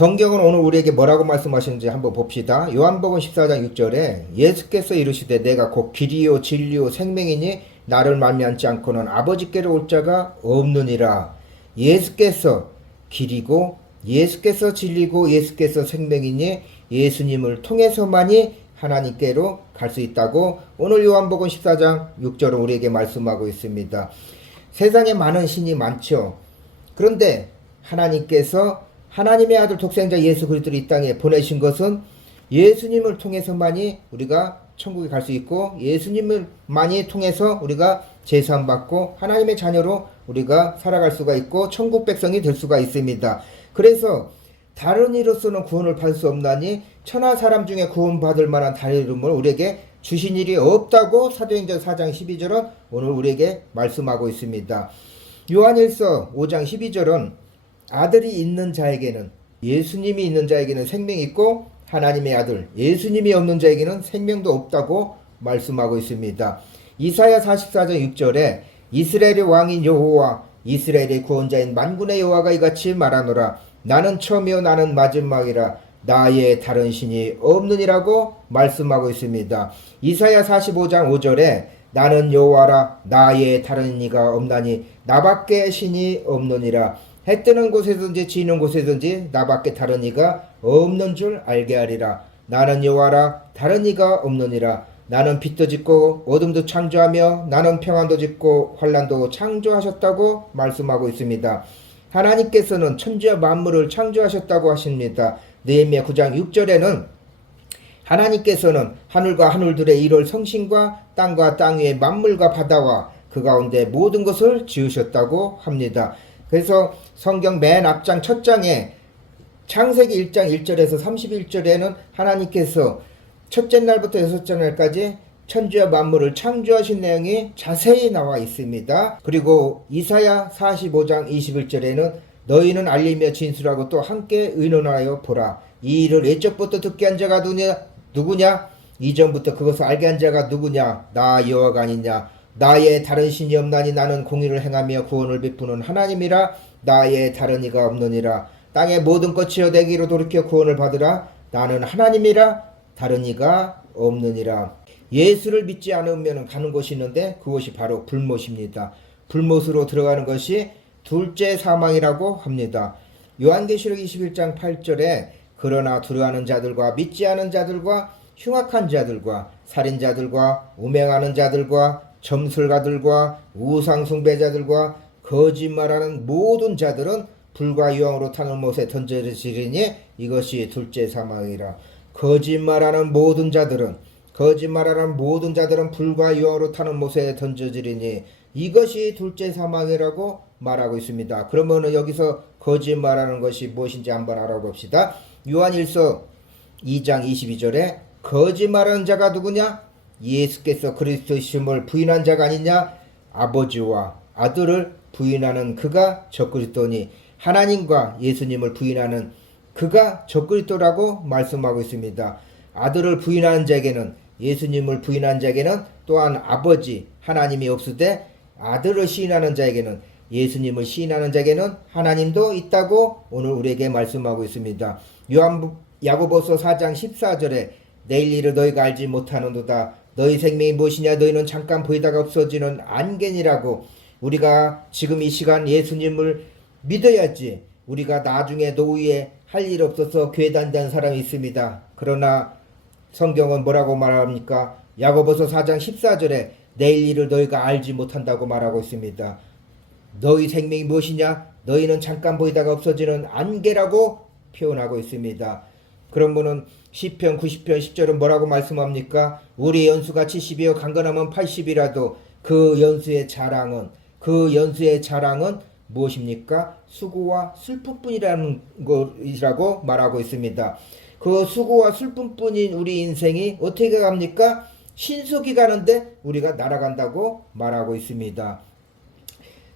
성경은 오늘 우리에게 뭐라고 말씀하시는지 한번 봅시다. 요한복음 14장 6절에 예수께서 이르시되 내가 곧 길이요 진리요 생명이니 나를 말미암지 않고는 아버지께로 올 자가 없느니라. 예수께서 길이고 예수께서 진리고 예수께서 생명이니 예수님을 통해서만이 하나님께로 갈 수 있다고 오늘 요한복음 14장 6절은 우리에게 말씀하고 있습니다. 세상에 많은 신이 많죠. 그런데 하나님께서 하나님의 아들 독생자 예수 그리스도를 이 땅에 보내신 것은 예수님을 통해서만이 우리가 천국에 갈 수 있고 예수님을 많이 통해서 우리가 제사함 받고 하나님의 자녀로 우리가 살아갈 수가 있고 천국 백성이 될 수가 있습니다. 그래서 다른 이로서는 구원을 받을 수 없나니 천하 사람 중에 구원받을 만한 다른 이름을 우리에게 주신 일이 없다고 사도행전 4장 12절은 오늘 우리에게 말씀하고 있습니다. 요한일서 5장 12절은 아들이 있는 자에게는 예수님이 있는 자에게는 생명이 있고 하나님의 아들 예수님이 없는 자에게는 생명도 없다고 말씀하고 있습니다. 이사야 44장 6절에 이스라엘의 왕인 여호와 이스라엘의 구원자인 만군의 여호와가 이같이 말하노라. 나는 처음이요 나는 마지막이라 나의 다른 신이 없느니라고 말씀하고 있습니다. 이사야 45장 5절에 나는 여호와라 나의 다른 이가 없나니 나밖에 신이 없느니라. 해 뜨는 곳에든지 지는 곳에든지 나밖에 다른 이가 없는 줄 알게 하리라. 나는 여호와라 다른 이가 없느니라. 나는 빛도 짓고 어둠도 창조하며 나는 평안도 짓고 환난도 창조하셨다고 말씀하고 있습니다. 하나님께서는 천지와 만물을 창조하셨다고 하십니다. 느헤미야 9장 6절에는 하나님께서는 하늘과 하늘들의 일월 성신과 땅과 땅 위의 만물과 바다와 그 가운데 모든 것을 지으셨다고 합니다. 그래서 성경 맨 앞장 첫 장에 창세기 1장 1절에서 31절에는 하나님께서 첫째 날부터 여섯째 날까지 천지와 만물을 창조하신 내용이 자세히 나와 있습니다. 그리고 이사야 45장 21절에는 너희는 알리며 진술하고 또 함께 의논하여 보라. 이 일을 예적부터 듣게 한 자가 누구냐? 이전부터 그것을 알게 한 자가 누구냐? 나 여호와가 아니냐? 나의 다른 신이 없나니 나는 공의를 행하며 구원을 베푸는 하나님이라. 나의 다른 이가 없느니라. 땅의 모든 것이여 내게로 돌이켜 구원을 받으라. 나는 하나님이라 다른 이가 없느니라. 예수를 믿지 않으면 가는 곳이 있는데 그것이 바로 불못입니다. 불못으로 들어가는 것이 둘째 사망이라고 합니다. 요한계시록 21장 8절에 그러나 두려워하는 자들과 믿지 않은 자들과 흉악한 자들과 살인자들과 우맹하는 자들과 점술가들과 우상숭배자들과 거짓말하는 모든 자들은 불과 유황으로 타는 못에 던져지리니 이것이 둘째 사망이라. 거짓말하는 모든 자들은 불과 유황으로 타는 못에 던져지리니 이것이 둘째 사망이라고 말하고 있습니다. 그러면 여기서 거짓말하는 것이 무엇인지 한번 알아봅시다. 요한일서 2장 22절에 거짓말하는 자가 누구냐? 예수께서 그리스도이심을 부인한 자가 아니냐? 아버지와 아들을 부인하는 그가 적그리스도니 하나님과 예수님을 부인하는 그가 적그리스도라고 말씀하고 있습니다. 아들을 부인하는 자에게는 예수님을 부인하는 자에게는 또한 아버지 하나님이 없으되 아들을 시인하는 자에게는 예수님을 시인하는 자에게는 하나님도 있다고 오늘 우리에게 말씀하고 있습니다. 야고보서 4장 14절에 내일 일을 너희가 알지 못하는도다. 너희 생명이 무엇이냐? 너희는 잠깐 보이다가 없어지는 안개니라고. 우리가 지금 이 시간 예수님을 믿어야지 우리가 나중에 노후에 할 일 없어서 교회 다니는 사람이 있습니다. 그러나 성경은 뭐라고 말합니까? 야고보서 4장 14절에 내일 일을 너희가 알지 못한다고 말하고 있습니다. 너희 생명이 무엇이냐? 너희는 잠깐 보이다가 없어지는 안개라고 표현하고 있습니다. 그러면은 시편 90편 10절은 뭐라고 말씀합니까? 우리 연수가 70이요 강건하면 80이라도 그 연수의 자랑은 무엇입니까? 수고와 슬픔뿐이라는 것이라고 말하고 있습니다. 그 수고와 슬픔뿐인 우리 인생이 어떻게 갑니까? 신속히 가는데 우리가 날아간다고 말하고 있습니다.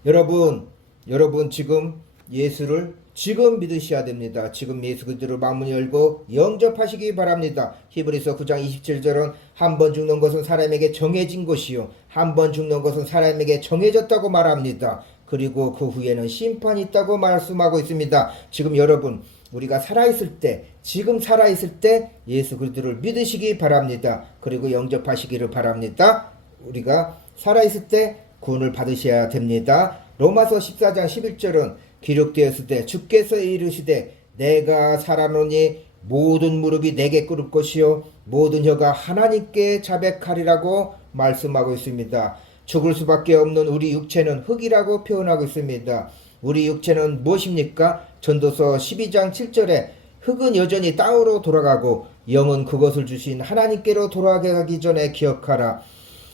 여러분 지금 예수를 지금 믿으셔야 됩니다. 지금 예수 그리스도를 마음을 열고 영접하시기 바랍니다. 히브리서 9장 27절은 한 번 죽는 것은 사람에게 정해진 것이요 한 번 죽는 것은 사람에게 정해졌다고 말합니다. 그리고 그 후에는 심판이 있다고 말씀하고 있습니다. 지금 여러분 우리가 살아있을 때, 지금 살아있을 때 예수 그리스도를 믿으시기 바랍니다. 그리고 영접하시기를 바랍니다. 우리가 살아있을 때 구원을 받으셔야 됩니다. 로마서 14장 11절은 기록되었을 때 주께서 이르시되 내가 살아노니 모든 무릎이 내게 꿇을 것이요 모든 혀가 하나님께 자백하리라고 말씀하고 있습니다. 죽을 수밖에 없는 우리 육체는 흙이라고 표현하고 있습니다. 우리 육체는 무엇입니까? 전도서 12장 7절에 흙은 여전히 땅으로 돌아가고 영은 그것을 주신 하나님께로 돌아가기 전에 기억하라.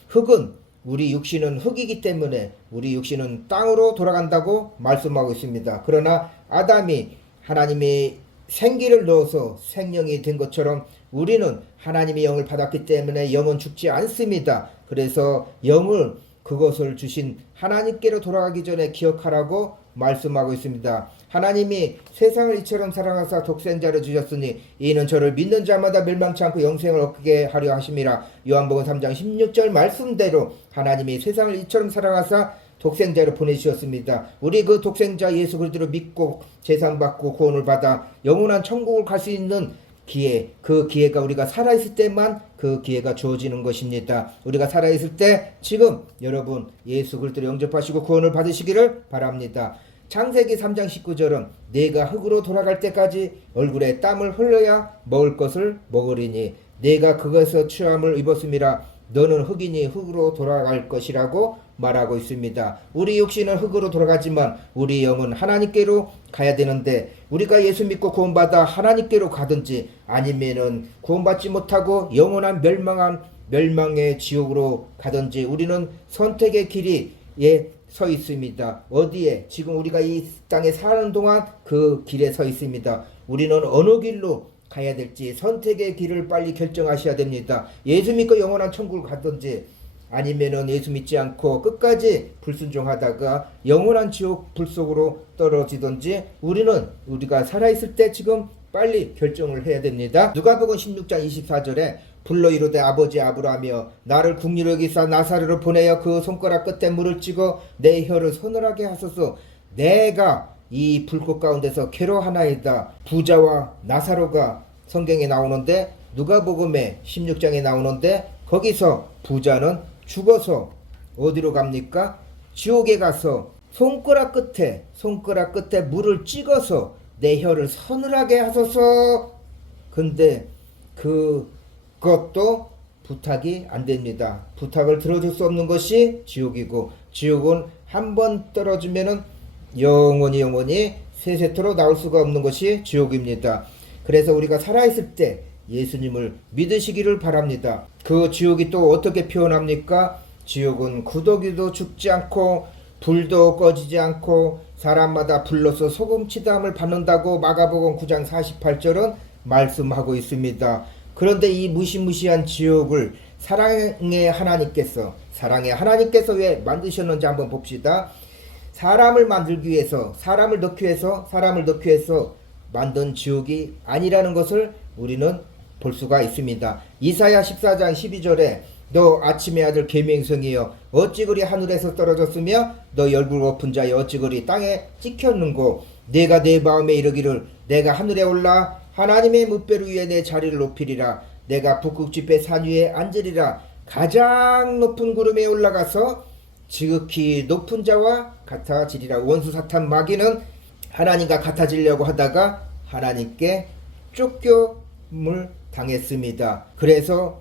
흙은 우리 육신은 흙이기 때문에 우리 육신은 땅으로 돌아간다고 말씀하고 있습니다. 그러나 아담이 하나님이 생기를 넣어서 생명이 된 것처럼 우리는 하나님의 영을 받았기 때문에 영은 죽지 않습니다. 그래서 영을 그것을 주신 하나님께로 돌아가기 전에 기억하라고 말씀하고 있습니다. 하나님이 세상을 이처럼 사랑하사 독생자를 주셨으니 이는 저를 믿는 자마다 멸망치 않고 영생을 얻게 하려 하심이라. 요한복음 3장 16절 말씀대로 하나님이 세상을 이처럼 사랑하사 독생자를 보내주셨습니다. 우리 그 독생자 예수 그리스도를 믿고 제산받고 구원을 받아 영원한 천국을 갈 수 있는 기회, 그 기회가 우리가 살아있을 때만 그 기회가 주어지는 것입니다. 우리가 살아있을 때 지금 여러분 예수 그리스도를 영접하시고 구원을 받으시기를 바랍니다. 창세기 3장 19절은 내가 흙으로 돌아갈 때까지 얼굴에 땀을 흘려야 먹을 것을 먹으리니 내가 그것에서 취함을 입었음이라. 너는 흙이니 흙으로 돌아갈 것이라고 말하고 있습니다. 우리 육신은 흙으로 돌아가지만 우리 영은 하나님께로 가야 되는데 우리가 예수 믿고 구원받아 하나님께로 가든지 아니면은 구원받지 못하고 영원한 멸망의 지옥으로 가든지 우리는 선택의 길에 서 있습니다. 어디에? 지금 우리가 이 땅에 사는 동안 그 길에 서 있습니다. 우리는 어느 길로 가야 될지 선택의 길을 빨리 결정하셔야 됩니다. 예수 믿고 영원한 천국을 가든지 아니면은 예수 믿지 않고 끝까지 불순종하다가 영원한 지옥 불속으로 떨어지든지 우리가 살아있을 때 지금 빨리 결정을 해야 됩니다. 누가복음 16장 24절에 불러 이르되 아버지 아브라함이여 나를 국리로 여기사 나사로를 보내어 그 손가락 끝에 물을 찍어 내 혀를 서늘하게 하소서. 내가 이 불꽃 가운데서 괴로워하나이다. 부자와 나사로가 성경에 나오는데 누가복음에 16장에 나오는데 거기서 부자는 죽어서 어디로 갑니까? 지옥에 가서 손가락 끝에 물을 찍어서 내 혀를 서늘하게 하소서. 근데 그것도 부탁이 안 됩니다. 부탁을 들어줄 수 없는 것이 지옥이고 지옥은 한 번 떨어지면은 영원히 세세토록 나올 수가 없는 것이 지옥입니다. 그래서 우리가 살아있을 때 예수님을 믿으시기를 바랍니다. 그 지옥이 또 어떻게 표현합니까? 지옥은 구더기도 죽지 않고 불도 꺼지지 않고 사람마다 불로서 소금치담을 받는다고 마가복음 9장 48절은 말씀하고 있습니다. 그런데 이 무시무시한 지옥을 사랑의 하나님께서 왜 만드셨는지 한번 봅시다. 사람을 넣기 위해서 만든 지옥이 아니라는 것을 우리는 볼 수가 있습니다. 이사야 14장 12절에 너 아침의 아들 계명성이여 어찌 그리 하늘에서 떨어졌으며 너 열불 높은 자여 어찌 그리 땅에 찍혔는고 내가 내 마음에 이르기를 내가 하늘에 올라 하나님의 뭇배로 위에 내 자리를 높이리라. 내가 북극 지폐 산 위에 앉으리라. 가장 높은 구름에 올라가서 지극히 높은 자와 같아지리라. 원수 사탄 마귀는 하나님과 같아지려고 하다가 하나님께 쫓겨을 당했습니다. 그래서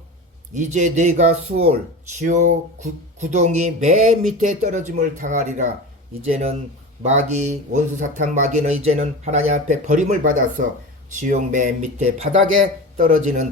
이제 내가 수월 지옥 구덩이 맨 밑에 떨어짐을 당하리라. 이제는 원수 사탄 마귀는 이제는 하나님 앞에 버림을 받아서 지옥 맨 밑에 바닥에 떨어짐을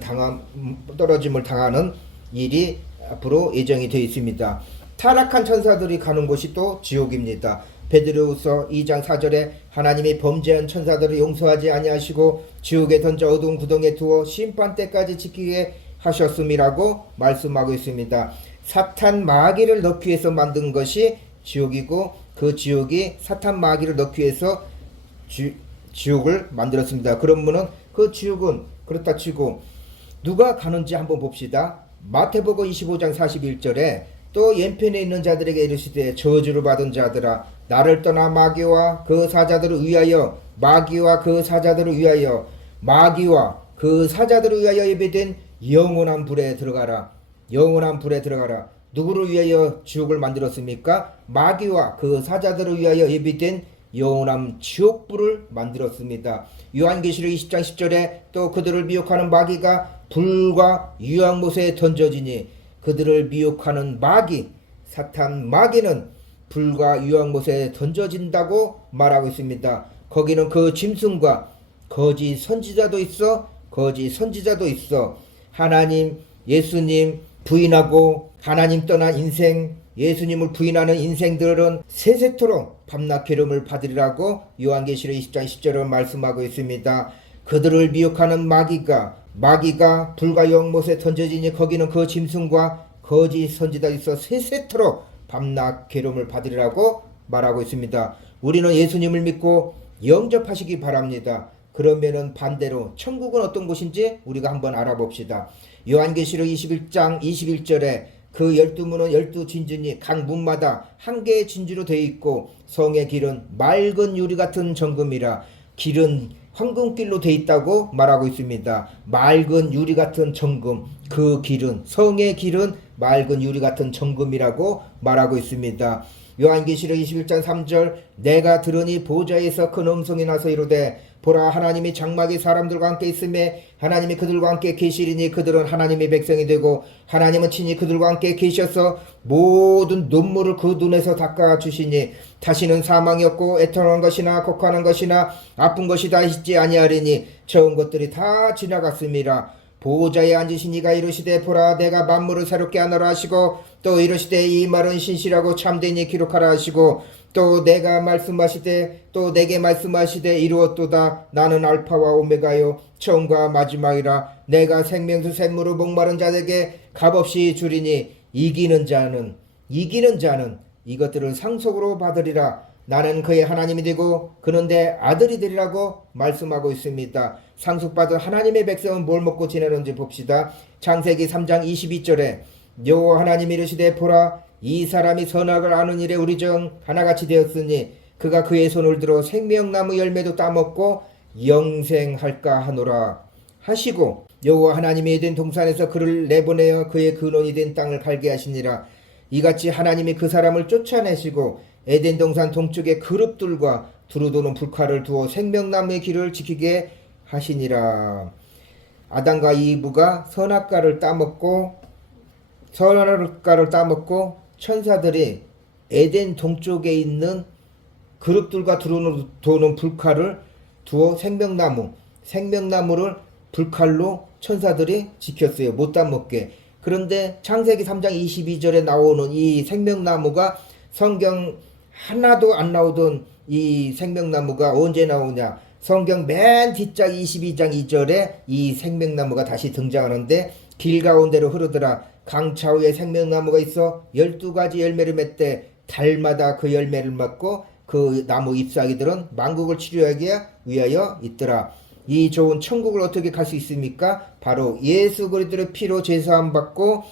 당하는 일이 앞으로 예정이 되어 있습니다. 타락한 천사들이 가는 곳이 또 지옥입니다. 베드로후서 2장 4절에 하나님이 범죄한 천사들을 용서하지 아니하시고 지옥에 던져 어두운 구덩이에 두어 심판 때까지 지키게 하셨음이라고 말씀하고 있습니다. 사탄 마귀를 넣기 위해서 만든 것이 지옥이고 그 지옥이 사탄 마귀를 넣기 위해서 지옥을 만들었습니다. 그러면은 그 지옥은 그렇다 치고 누가 가는지 한번 봅시다. 마태복음 25장 41절에 또 왼편에 있는 자들에게 이르시되 저주를 받은 자들아 나를 떠나 마귀와 그 사자들을 위하여 마귀와 그 사자들을 위하여 마귀와 그 사자들을 위하여 예배된 영원한 불에 들어가라. 영원한 불에 들어가라. 누구를 위하여 지옥을 만들었습니까? 마귀와 그 사자들을 위하여 예비된 영원한 지옥불을 만들었습니다. 요한계시록 20장 10절에 또 그들을 미혹하는 마귀가 불과 유황못에 던져지니 그들을 미혹하는 마귀, 사탄 마귀는 불과 유황못에 던져진다고 말하고 있습니다. 거기는 그 짐승과 거짓 선지자도 있어, 거짓 선지자도 있어. 하나님, 예수님 부인하고 하나님 떠난 인생, 예수님을 부인하는 인생들은 세세토록 밤낮 괴로움을 받으리라고 요한계시록 20장 10절을 말씀하고 있습니다. 그들을 미혹하는 마귀가 불과 영못에 던져지니 거기는 그 짐승과 거짓 선지자 있어 세세토록 밤낮 괴로움을 받으리라고 말하고 있습니다. 우리는 예수님을 믿고 영접하시기 바랍니다. 그러면은 반대로 천국은 어떤 곳인지 우리가 한번 알아봅시다. 요한계시록 21장 21절에 그 12문은 12진주니 각 문마다 한 개의 진주로 되어 있고 성의 길은 맑은 유리 같은 정금이라. 길은 황금길로 되어 있다고 말하고 있습니다. 맑은 유리 같은 정금, 그 길은, 성의 길은 맑은 유리 같은 정금이라고 말하고 있습니다. 요한계시록 21장 3절 내가 들으니 보좌에서 큰 음성이 나서 이르되 보라 하나님이 장막에 사람들과 함께 있음에 하나님이 그들과 함께 계시리니 그들은 하나님의 백성이 되고 하나님은 친히 그들과 함께 계셔서 모든 눈물을 그 눈에서 닦아주시니 다시는 사망이 없고 애통하는 것이나 곡하는 것이나 아픈 것이 다 있지 아니하리니 처음 것들이 다 지나갔음이라. 보호자에 앉으신 이가 이르시되 보라 내가 만물을 새롭게 하노라 하시고 또 이르시되 이 말은 신실하고 참되니 기록하라 하시고 또 내가 말씀하시되 또 내게 말씀하시되 이루었도다. 나는 알파와 오메가요 처음과 마지막이라. 내가 생명수 샘물로 목마른 자에게 값없이 주리니 이기는 자는 이것들을 상속으로 받으리라. 나는 그의 하나님이 되고 그는 내 아들이 되리라고 말씀하고 있습니다. 상속받은 하나님의 백성은 뭘 먹고 지내는지 봅시다. 창세기 3장 22절에 여호와 하나님이 이르시되 보라 이 사람이 선악을 아는 일에 우리 중 하나같이 되었으니 그가 그의 손을 들어 생명나무 열매도 따먹고 영생할까 하노라 하시고 여호와 하나님이 에덴 동산에서 그를 내보내어 그의 근원이 된 땅을 갈게 하시니라. 이같이 하나님이 그 사람을 쫓아내시고 에덴 동산 동쪽에 그룹들과 두루도는 불칼을 두어 생명나무의 길을 지키게 하시니라. 아담과 이브가 선악과를 따먹고 천사들이 에덴 동쪽에 있는 그룹들과 두루도는 불칼을 두어 생명나무를 불칼로 천사들이 지켰어요. 못 따먹게. 그런데 창세기 3장 22절에 나오는 이 생명나무가 성경 하나도 안 나오던 이 생명나무가 언제 나오냐? 성경 맨 뒷장 22장 2절에 이 생명나무가 다시 등장하는데 길 가운데로 흐르더라. 강 좌우에 생명나무가 있어 12가지 열매를 맺되 달마다 그 열매를 맞고 그 나무 잎사귀들은 만국을 치료하기 위하여 있더라. 이 좋은 천국을 어떻게 갈 수 있습니까? 바로 예수 그리스도의 피로 제사함 받고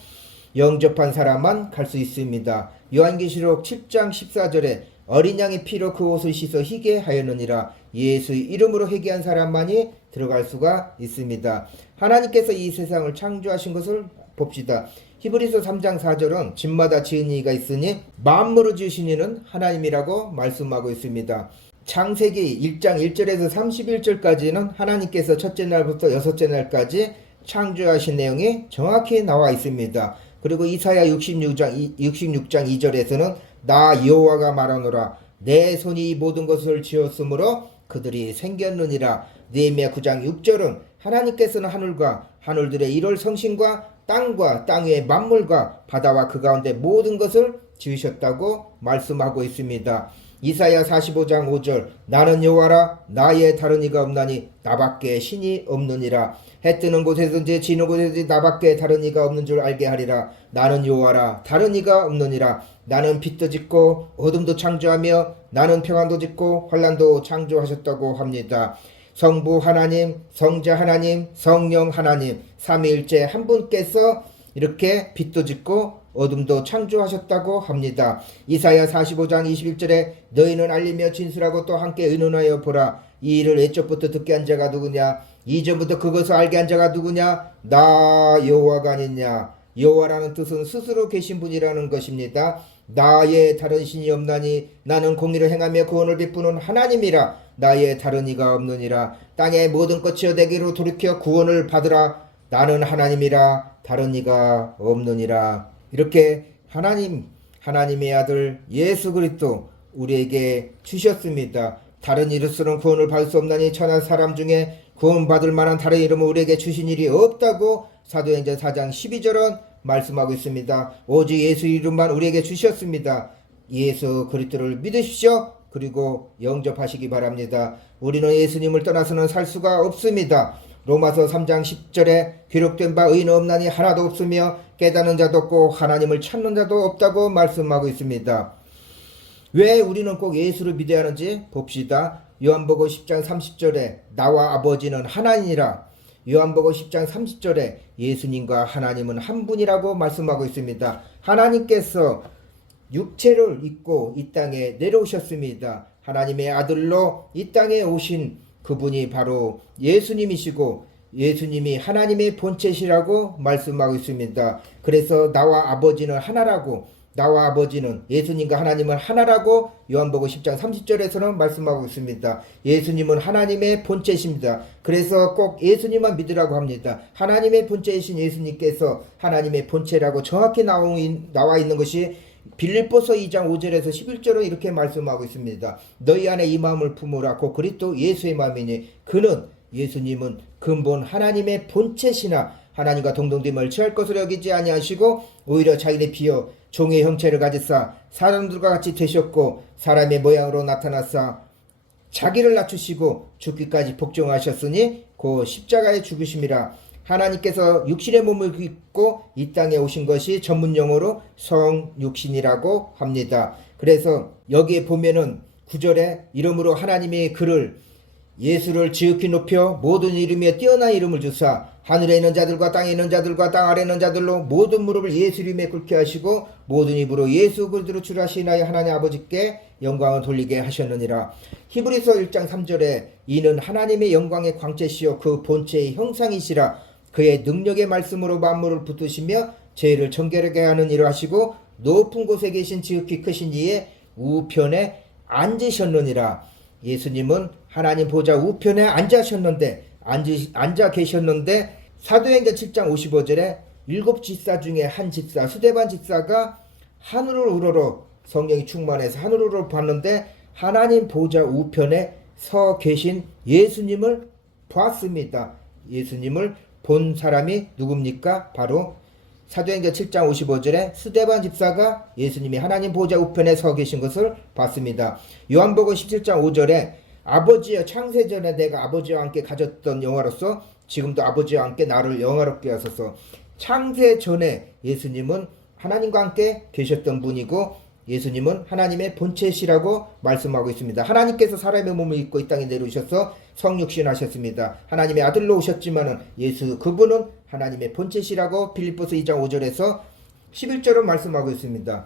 영접한 사람만 갈 수 있습니다. 요한계시록 7장 14절에 어린 양의 피로 그 옷을 씻어 희게 하였느니라. 예수의 이름으로 회개한 사람만이 들어갈 수가 있습니다. 하나님께서 이 세상을 창조하신 것을 봅시다. 히브리서 3장 4절은 집마다 지은 이가 있으니 만물을 지으신 이는 하나님이라고 말씀하고 있습니다. 창세기 1장 1절에서 31절까지는 하나님께서 첫째 날부터 여섯째 날까지 창조하신 내용이 정확히 나와 있습니다. 그리고 이사야 66장 2절에서는 나 여호와가 말하노라 내 손이 이 모든 것을 지었으므로 그들이 생겼느니라. 느헤미야 9장 6절은 하나님께서는 하늘과 하늘들의 일월 성신과 땅과 땅 위의 만물과 바다와 그 가운데 모든 것을 지으셨다고 말씀하고 있습니다. 이사야 45장 5절 나는 여호와라 나의 다른 이가 없나니 나밖에 신이 없느니라. 해 뜨는 곳에든지 지는 곳에든지 나밖에 다른 이가 없는 줄 알게 하리라. 나는 여호와라 다른 이가 없느니라. 나는 빛도 짓고 어둠도 창조하며 나는 평안도 짓고 환난도 창조하셨다고 합니다. 성부 하나님, 성자 하나님, 성령 하나님 삼위일체 한 분께서 이렇게 빛도 짓고 어둠도 창조하셨다고 합니다. 이사야 45장 21절에 너희는 알리며 진술하고 또 함께 의논하여 보라. 이 일을 애초부터 듣게 한 자가 누구냐? 이전부터 그것을 알게 한 자가 누구냐? 나 여호와가 아니냐? 여호와라는 뜻은 스스로 계신 분이라는 것입니다. 나의 다른 신이 없나니 나는 공의를 행하며 구원을 베푸는 하나님이라. 나의 다른 이가 없느니라. 땅의 모든 끝이 되기로 돌이켜 구원을 받으라. 나는 하나님이라. 다른 이가 없느니라. 이렇게 하나님의 아들 예수 그리스도 우리에게 주셨습니다. 다른 이로서는 구원을 받을 수 없나니 천하 사람 중에 구원받을 만한 다른 이름을 우리에게 주신 일이 없다고 사도행전 4장 12절은 말씀하고 있습니다. 오직 예수 이름만 우리에게 주셨습니다. 예수 그리스도를 믿으십시오. 그리고 영접하시기 바랍니다. 우리는 예수님을 떠나서는 살 수가 없습니다. 로마서 3장 10절에 기록된 바 의인 없나니 하나도 없으며 깨닫는 자도 없고 하나님을 찾는 자도 없다고 말씀하고 있습니다. 왜 우리는 꼭 예수를 믿어야 하는지 봅시다. 요한복음 10장 30절에 나와 아버지는 하나니라. 요한복음 10장 30절에 예수님과 하나님은 한 분이라고 말씀하고 있습니다. 하나님께서 육체를 입고 이 땅에 내려오셨습니다. 하나님의 아들로 이 땅에 오신 그분이 바로 예수님이시고 예수님이 하나님의 본체시라고 말씀하고 있습니다. 그래서 나와 아버지는 하나라고, 나와 아버지는 예수님과 하나님은 하나라고 요한복음 10장 30절에서는 말씀하고 있습니다. 예수님은 하나님의 본체십니다. 그래서 꼭 예수님만 믿으라고 합니다. 하나님의 본체이신 예수님께서 하나님의 본체라고 정확히 나와 있는 것이 빌립보서 2장 5절에서 11절로 이렇게 말씀하고 있습니다. 너희 안에 이 마음을 품으라. 곧 그리스도 예수의 마음이니 그는 예수님은 근본 하나님의 본체시나 하나님과 동등됨을 취할 것으로 여기지 아니하시고 오히려 자기를 비어 종의 형체를 가지사 사람들과 같이 되셨고 사람의 모양으로 나타나사 자기를 낮추시고 죽기까지 복종하셨으니 그 십자가에 죽으심이라. 하나님께서 육신의 몸을 입고 이 땅에 오신 것이 전문용어로 성육신이라고 합니다. 그래서 여기에 보면은 9절에 이름으로 하나님이 그를 예수를 지극히 높여 모든 이름에 뛰어난 이름을 주사 하늘에 있는 자들과 땅에 있는 자들과 땅 아래 있는 자들로 모든 무릎을 예수 이름에 꿇게 하시고 모든 입으로 예수 그리스도를 주라 하시나여 하나님 아버지께 영광을 돌리게 하셨느니라. 히브리서 1장 3절에 이는 하나님의 영광의 광채시요 그 본체의 형상이시라. 그의 능력의 말씀으로 만물을 붙드시며 죄를 정결하게 하는 일을 하시고 높은 곳에 계신 지극히 크신 이의 우편에 앉으셨느니라. 예수님은 하나님 보좌 우편에 앉아 계셨는데 사도행전 7장 55절에 7 집사 중에 한 집사 스데반 집사가 하늘을 우러러 성령이 충만해서 하늘을 봤는데 하나님 보좌 우편에 서 계신 예수님을 봤습니다. 예수님을 본 사람이 누굽니까? 바로 사도행전 7장 55절에 스데반 집사가 예수님이 하나님 보좌 우편에 서 계신 것을 봤습니다. 요한복음 17장 5절에 아버지여 창세전에 내가 아버지와 함께 가졌던 영화로서 지금도 아버지와 함께 나를 영화롭게 하소서. 창세전에 예수님은 하나님과 함께 계셨던 분이고 예수님은 하나님의 본체시라고 말씀하고 있습니다. 하나님께서 사람의 몸을 입고 이 땅에 내려오셔서 성육신 하셨습니다. 하나님의 아들로 오셨지만은 예수 그분은 하나님의 본체시라고 빌립보서 2장 5절에서 11절로 말씀하고 있습니다.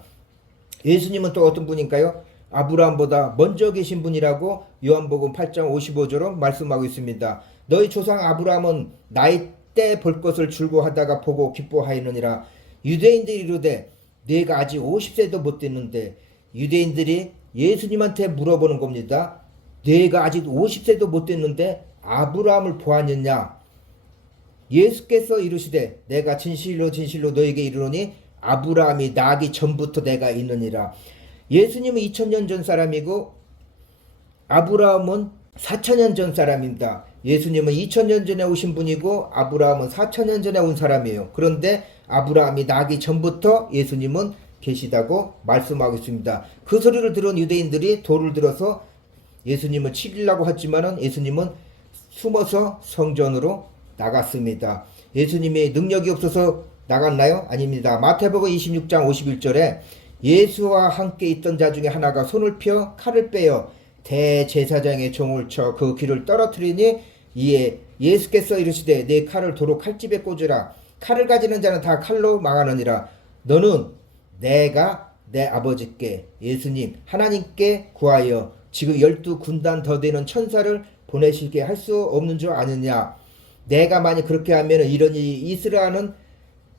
예수님은 또 어떤 분인가요? 아브라함보다 먼저 계신 분이라고 요한복음 8장 55절로 말씀하고 있습니다. 너희 조상 아브라함은 나이 때 볼 것을 즐거워하다가 보고 기뻐하였느니라. 유대인들이 이르되 내가 아직 50세도 못 됐는데 유대인들이 예수님한테 물어보는 겁니다. 내가 아직 50세도 못 됐는데 아브라함을 보았느냐? 예수께서 이르시되 내가 진실로 진실로 너에게 이르노니 아브라함이 나기 전부터 내가 있느니라. 예수님은 2000년 전 사람이고 아브라함은 4000년 전 사람입니다. 예수님은 2000년 전에 오신 분이고 아브라함은 4000년 전에 온 사람이에요. 그런데 아브라함이 나기 전부터 예수님은 계시다고 말씀하고 있습니다. 그 소리를 들은 유대인들이 돌을 들어서 예수님을 치려고 했지만은 예수님은 숨어서 성전으로 나갔습니다. 예수님이 능력이 없어서 나갔나요? 아닙니다. 마태복음 26장 51절에 예수와 함께 있던 자 중에 하나가 손을 펴 칼을 빼어 대제사장의 종을 쳐 그 귀를 떨어뜨리니 이에 예수께서 이르시되 내 칼을 도로 칼집에 꽂으라. 칼을 가지는 자는 다 칼로 망하느니라. 너는 내가 내 아버지께 예수님 하나님께 구하여 지금 12군단 더 되는 천사를 보내시게 할 수 없는 줄 아느냐. 내가 만약 그렇게 하면 이런 일이 있으라는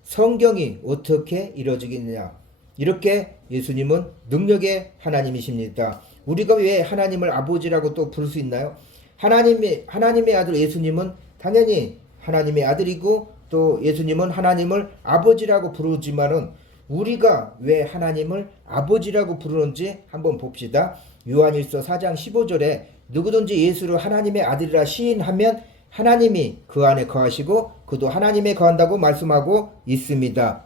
성경이 어떻게 이루어지겠느냐. 이렇게 예수님은 능력의 하나님이십니다. 우리가 왜 하나님을 아버지라고 또 부를 수 있나요? 하나님의 아들 예수님은 당연히 하나님의 아들이고 또 예수님은 하나님을 아버지라고 부르지만은 우리가 왜 하나님을 아버지라고 부르는지 한번 봅시다. 요한일서 4장 15절에 누구든지 예수를 하나님의 아들이라 시인하면 하나님이 그 안에 거하시고 그도 하나님에 거한다고 말씀하고 있습니다.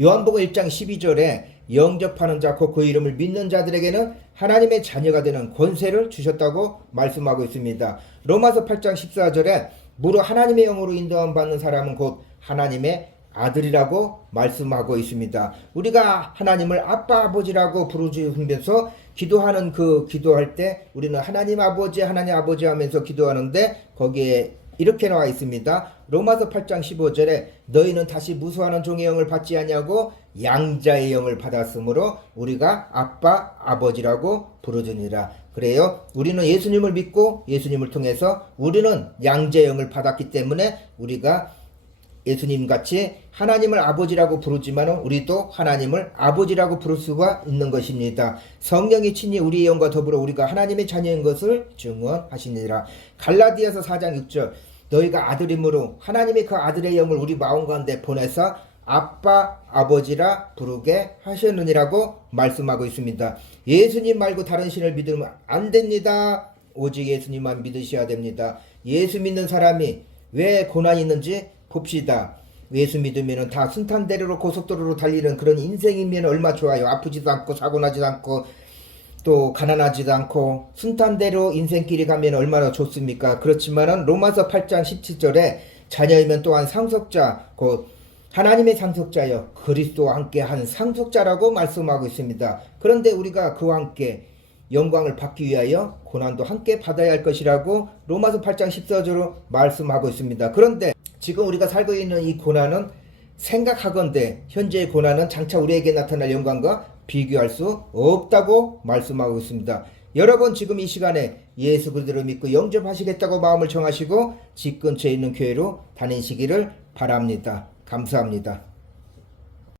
요한복음 1장 12절에 영접하는 자 곧 그 이름을 믿는 자들에게는 하나님의 자녀가 되는 권세를 주셨다고 말씀하고 있습니다. 로마서 8장 14절에 무릇 하나님의 영으로 인도함 받는 사람은 곧 하나님의 아들이라고 말씀하고 있습니다. 우리가 하나님을 아빠 아버지라고 부르면서 기도하는 그 기도할 때 우리는 하나님 아버지 하면서 기도하는데 거기에 이렇게 나와 있습니다. 로마서 8장 15절에 너희는 다시 무수하는 종의 영을 받지 아니하고 양자의 영을 받았으므로 우리가 아빠 아버지라고 부르느니라. 그래요. 우리는 예수님을 믿고 예수님을 통해서 우리는 양자의 영을 받았기 때문에 우리가 예수님 같이 하나님을 아버지라고 부르지만 우리도 하나님을 아버지라고 부를 수가 있는 것입니다. 성령이 친히 우리의 영과 더불어 우리가 하나님의 자녀인 것을 증언하시니라. 갈라디아서 4장 6절 너희가 아들이므로 하나님이 그 아들의 영을 우리 마음 가운데 보내서 아빠 아버지라 부르게 하셨느니라고 말씀하고 있습니다. 예수님 말고 다른 신을 믿으면 안 됩니다. 오직 예수님만 믿으셔야 됩니다. 예수 믿는 사람이 왜 고난이 있는지 봅시다. 예수 믿으면 다 순탄대로로 고속도로로 달리는 그런 인생이면 얼마 좋아요. 아프지도 않고 사고 나지도 않고 또 가난하지도 않고 순탄대로 인생길이 가면 얼마나 좋습니까? 그렇지만은 로마서 8장 17절에 자녀이면 또한 상속자 곧 하나님의 상속자여 그리스도와 함께 한 상속자라고 말씀하고 있습니다. 그런데 우리가 그와 함께 영광을 받기 위하여 고난도 함께 받아야 할 것이라고 로마서 8장 14절로 말씀하고 있습니다. 그런데 지금 우리가 살고 있는 이 고난은 생각하건대 현재의 고난은 장차 우리에게 나타날 영광과 비교할 수 없다고 말씀하고 있습니다. 여러분 지금 이 시간에 예수 그리스도를 믿고 영접하시겠다고 마음을 정하시고 집 근처에 있는 교회로 다니시기를 바랍니다. 감사합니다.